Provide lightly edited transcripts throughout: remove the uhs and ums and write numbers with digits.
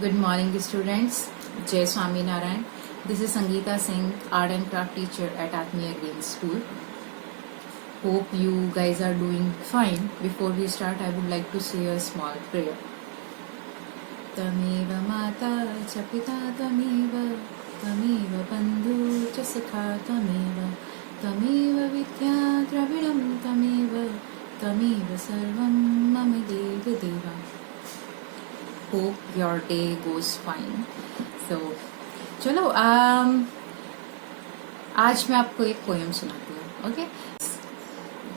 Good morning, students. Jai Swami Narayan. This is Sangeeta Singh, art and craft teacher at Atmiya Green School. Hope you guys are doing fine. Before we start, I would like to say a small prayer. Tameva mata cha pita tameva, tameva bandhu cha sakha tameva, tameva vidya dravidam tameva, tameva sarvam mama deva deva. Hope your day goes fine. So, चलो आज मैं आपको एक poem सुनाती हूँ.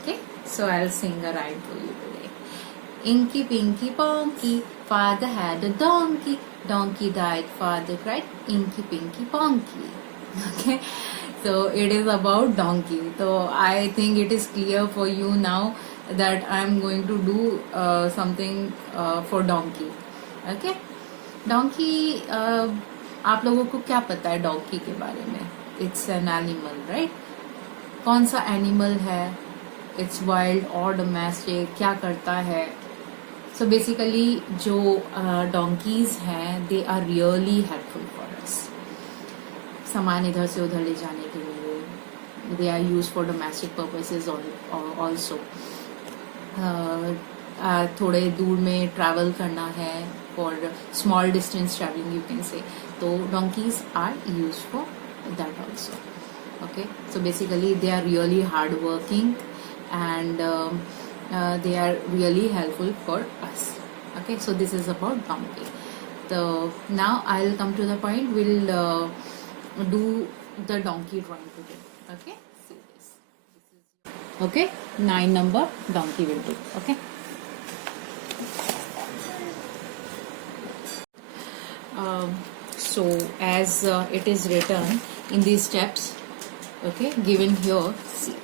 Okay, so I'll sing a rhyme for you today. Inky Pinky Ponky, father had a donkey. Donkey died, father cried. Inky Pinky Ponky. Okay, so it is about donkey. So I think it is clear for you now that I'm going to do something for donkey. Okay donkey आप लोगों को क्या पता है donkey के बारे में? It's an animal, right? कौन सा एनिमल है? इट्स वाइल्ड और डोमेस्टिक? क्या करता है? सो बेसिकली जो डोंकीज हैं they are really helpful for us. सामान इधर से उधर ले जाने के लिए they are use for domestic purposes also. थोड़े दूर में ट्रैवल करना है, for small distance traveling you can say, so donkeys are used for that also. Okay, so basically they are really hard working and they are really helpful for us. Okay, so this is about donkey. So now I'll come to the point. We'll do the donkey drawing today. Okay, see this is okay, 9 number donkey will do. Okay, so as it is written in these steps, okay, given here, see.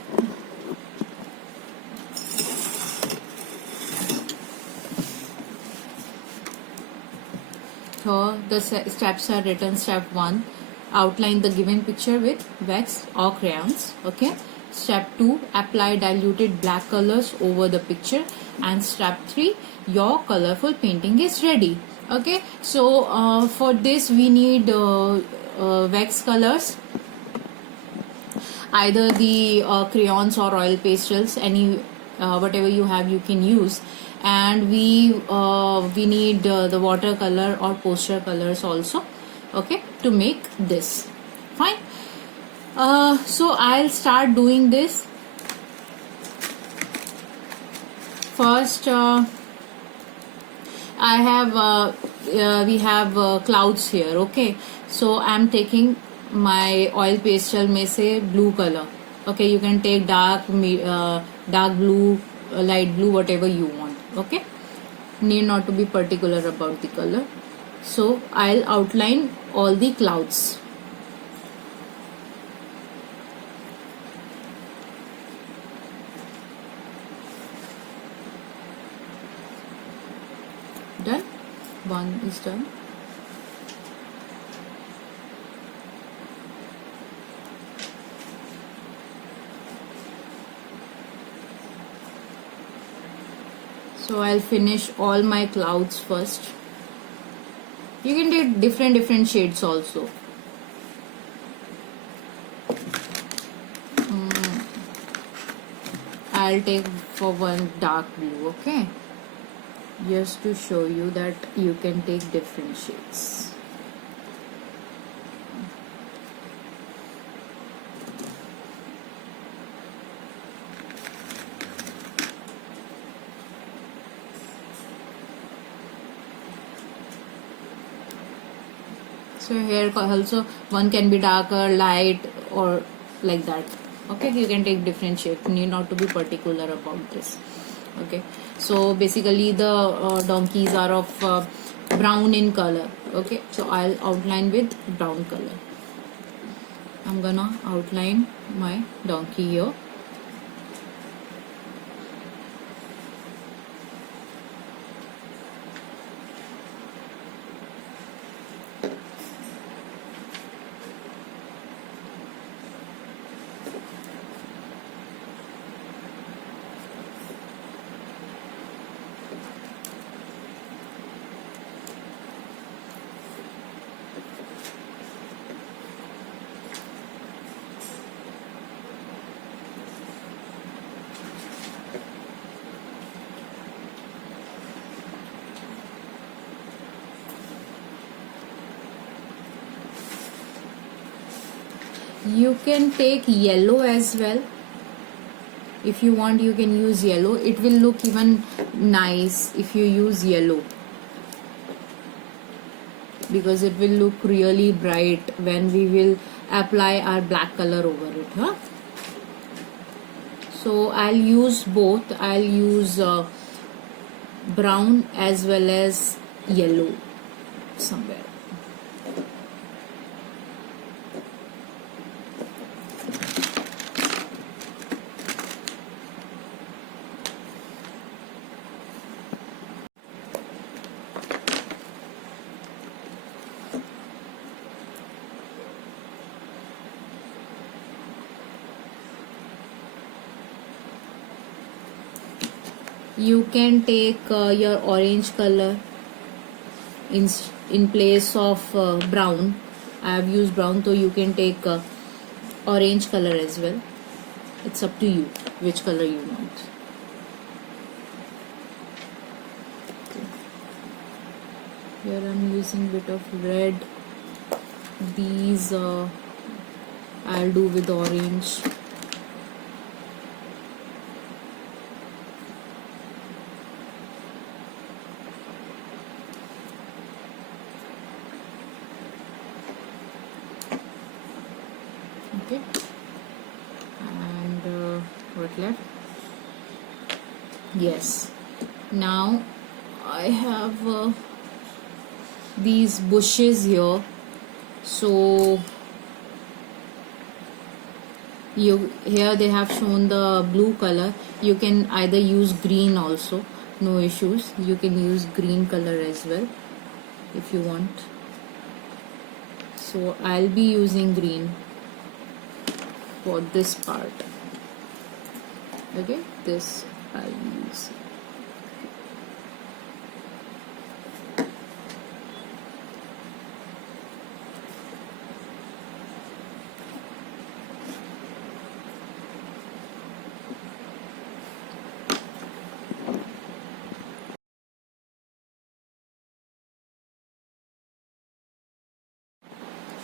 Here the steps are written. Step 1, outline the given picture with wax or crayons. Okay. Step 2, apply diluted black colors over the picture. And step 3, your colorful painting is ready. Okay, so for this we need wax colors, either the crayons or oil pastels, any whatever you have you can use. And we need the watercolor or poster colors also, okay, to make this. Fine. So I'll start doing this. First I have we have clouds here. Okay, so I'm taking my oil pastel में से blue color. Okay, you can take dark blue, light blue, whatever you want. Okay, need not to be particular about the color. So I'll outline all the clouds. Done. One is done. So I'll finish all my clouds first. You can take different shades also. I'll take for one dark blue. Okay, just to show you that you can take different shades. So here also one can be darker, light, or like that. Okay, you can take different shades. You need not to be particular about this. Okay, so basically the donkeys are of brown in color. Okay, so I'll outline with brown color. I'm gonna outline my donkey here. You can take yellow as well. If you want, you can use yellow. It will look even nice if you use yellow, because it will look really bright when we will apply our black color over it, huh? So I'll use both. I'll use brown as well as yellow somewhere. You can take your orange color in place of brown. I have used brown, so you can take orange color as well. It's up to you which color you want. Here I'm using bit of red. These I'll do with orange. Okay, and what left? Yes, now I have these bushes here, so here they have shown the blue color. You can either use green also, no issues. You can use green color as well if you want. So I'll be using green for this part. Okay, this I'll use.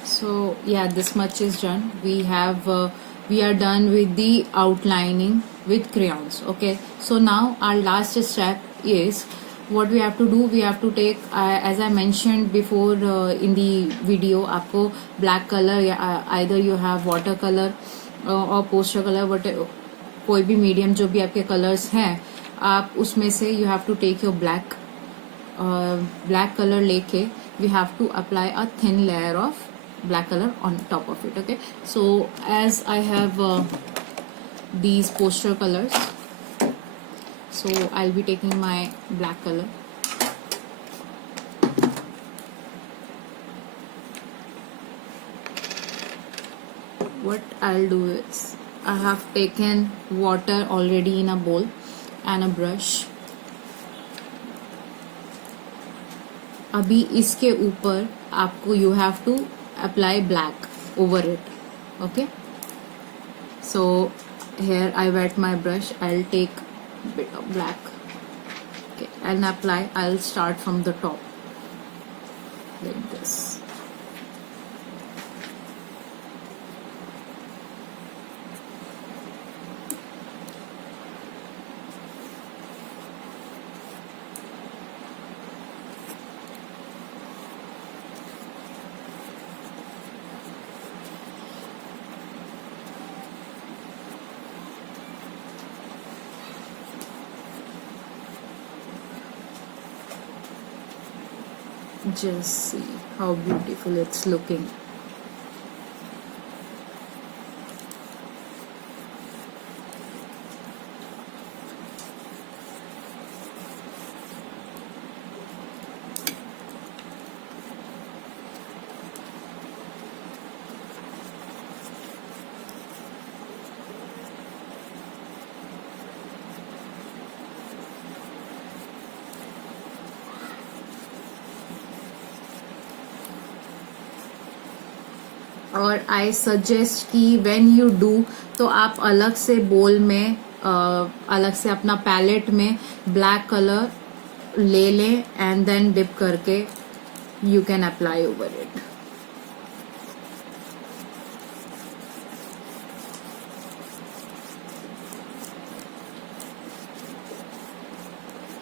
So yeah, this much is done. We are done with the outlining with crayons. Okay, so now our last step is what we have to do. We have to take as I mentioned before in the video, आपको black color either you have watercolor or poster color, whatever, कोई भी medium जो भी आपके colors हैं, आप उसमें से you have to take your black color लेके we have to apply a thin layer of black color on top of it. Okay, so as I have these poster colors, so I'll be taking my black color. What I'll do is I have taken water already in a bowl and a brush. अभी इसके ऊपर आपको you have to apply black over it. Okay, so here I wet my brush. I'll take a bit of black, okay, and apply. I'll start from the top like this. Just see how beautiful it's looking. और I suggest कि when you do तो आप अलग से बोल में अलग से अपना पैलेट में ब्लैक कलर ले लें एंड देन डिप करके you can apply over it.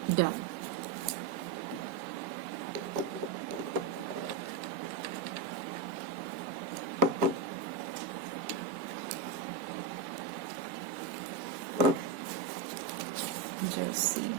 Done. Just see.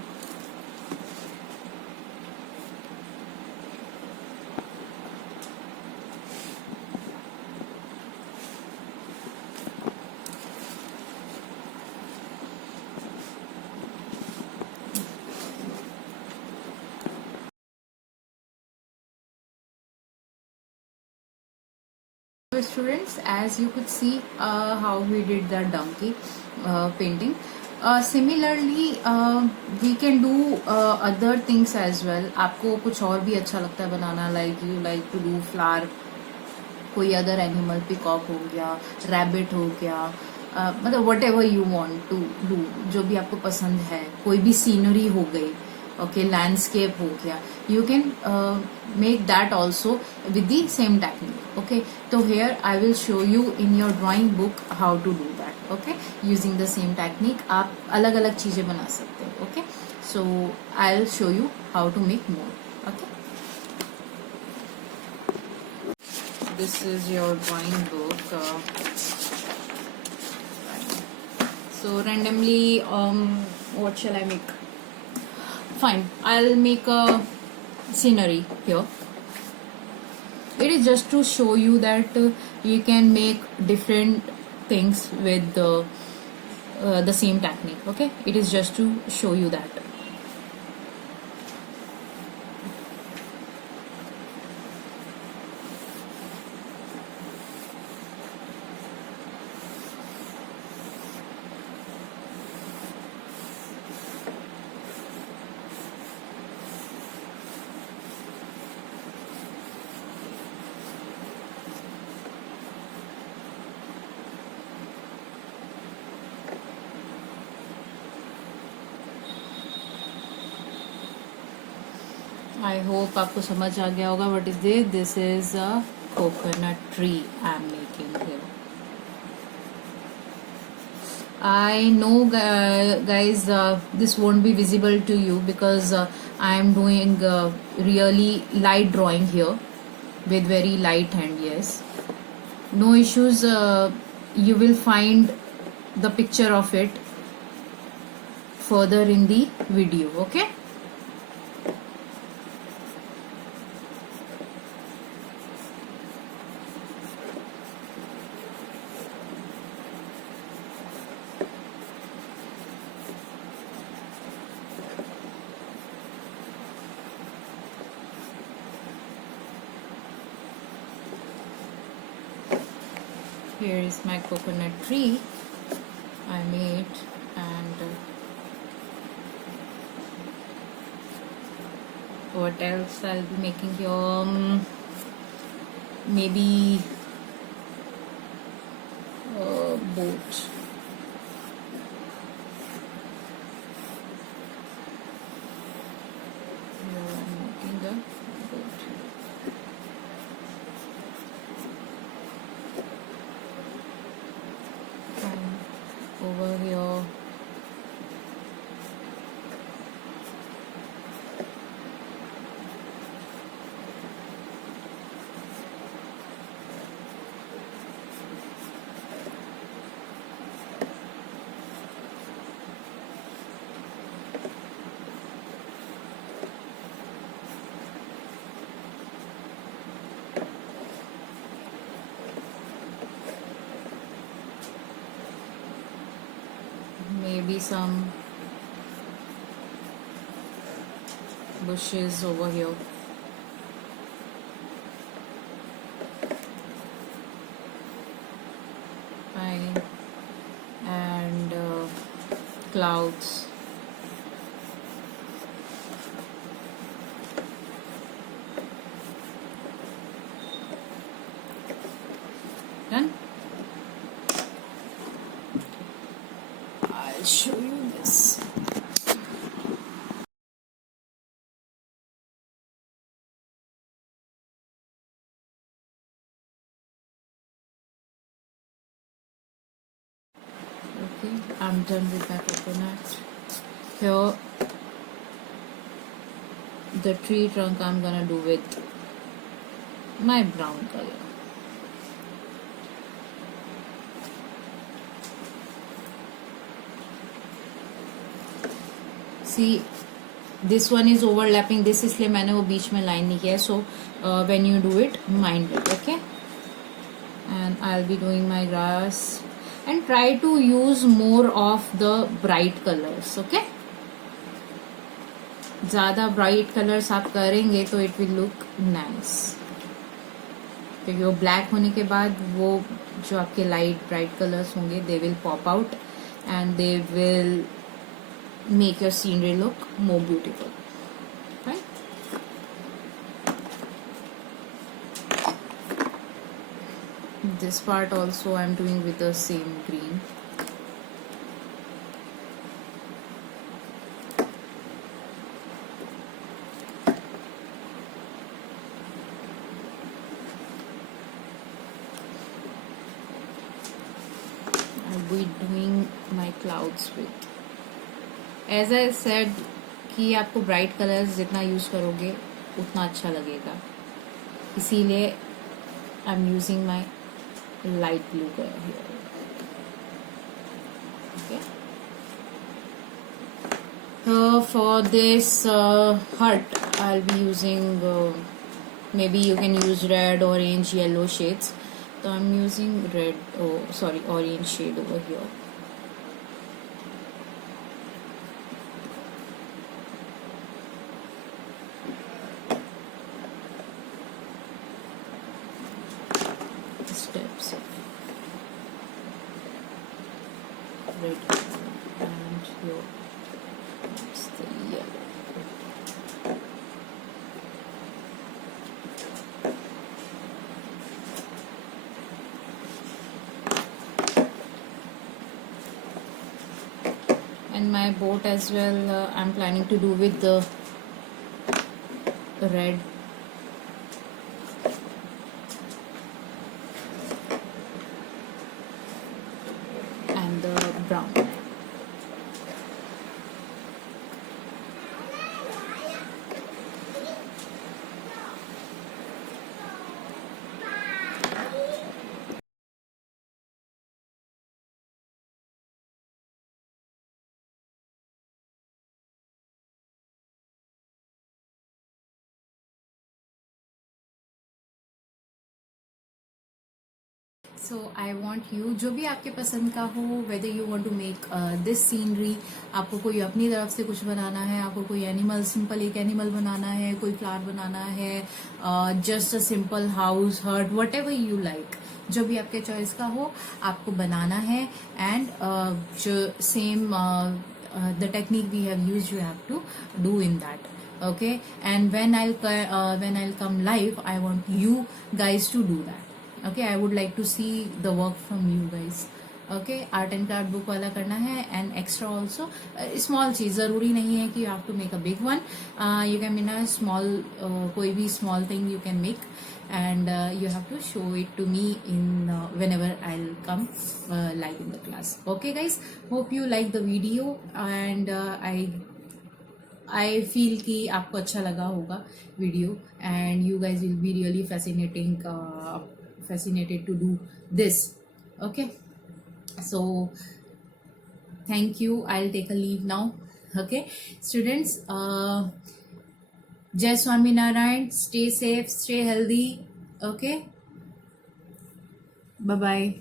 So students, as you could see how we did the donkey painting. Similarly, we can do other things as well. आपको कुछ और भी अच्छा लगता है बनाना, like you like to do flower, कोई other animal, peacock हो गया, रैबिट हो गया, मतलब whatever you want to do, जो भी आपको पसंद है, कोई भी सीनरी हो गई, ओके, लैंडस्केप हो गया, you can make that also with the same technique. Okay, तो here I will show you in your drawing book how to do that. Okay, using the same technique आप अलग अलग चीजें बना सकते हैं. Okay, so I will show you how to make more. Okay, this is your drawing book. So randomly, what shall I make? Fine, I'll make a scenery here. It is just to show you that you can make different things with the same technique. Okay, it is just to show you that. I hope आपको समझ आ गया होगा. What is this? This is a coconut tree I am making here. I know guys, this won't be visible to you because I am doing really light drawing here with very light hand. Yes, no issues. You will find the picture of it further in the video. Okay. Here is my coconut tree I made, and what else I'll be making here? Maybe a boat. Here I'm making the boat. Over here maybe some bushes over here. Fine. And clouds. Done. I'll show you this. Okay, I'm done with my coconut. Here the tree trunk I'm gonna do with my brown color. See, this one is overlapping this, इसलिए मैंने वो बीच में line नहीं किया. So when you do it, mind it, okay? And I'll be doing my grass and try to use more of the bright colors, okay? ज़्यादा bright colours आप करेंगे तो इट विल लुक नाइस, क्योंकि वो black होने के बाद वो जो आपके लाइट ब्राइट कलर्स होंगे they will pop out and they will make your scenery look more beautiful, right? This part also I'm doing with the same green. I'll be doing my clouds with, as I said कि आपको bright colours जितना use करोगे उतना अच्छा लगेगा, इसीलिए I am using my light blue colour here. Okay, for this heart I will be using, maybe you can use red, orange, yellow shades. तो I am using red, sorry orange shade over here. Steps of red and here it's the yellow. And my boat as well, I'm planning to do with the red and the brown. So I want you, जो भी आपके पसंद का हो, whether you want to make this scenery, आपको कोई अपनी तरफ से कुछ बनाना है, आपको कोई एनिमल, सिंपल एक एनिमल बनाना है, कोई फ्लावर बनाना है, just a simple house, hut, whatever you like, जो भी आपके चॉइस का हो आपको बनाना है. एंड जो same the technique we have use you have to do in that. Okay, and when I'll come live, I want you guys to do that. Okay, I would like to see the work from you guys. Okay, art and craft book वाला करना है, and extra also small चीज, जरूरी नहीं है कि you have to make a big one. You can make a small, कोई भी small thing you can make, and you have to show it to me in whenever I'll come live in the class. Okay guys, hope you like the video, and I feel कि आपको अच्छा लगा होगा video, and you guys will be really fascinated to do this. Okay, so thank you. I'll take a leave now. Okay students, Jai Swami Narayan, stay safe, stay healthy. Okay, bye bye.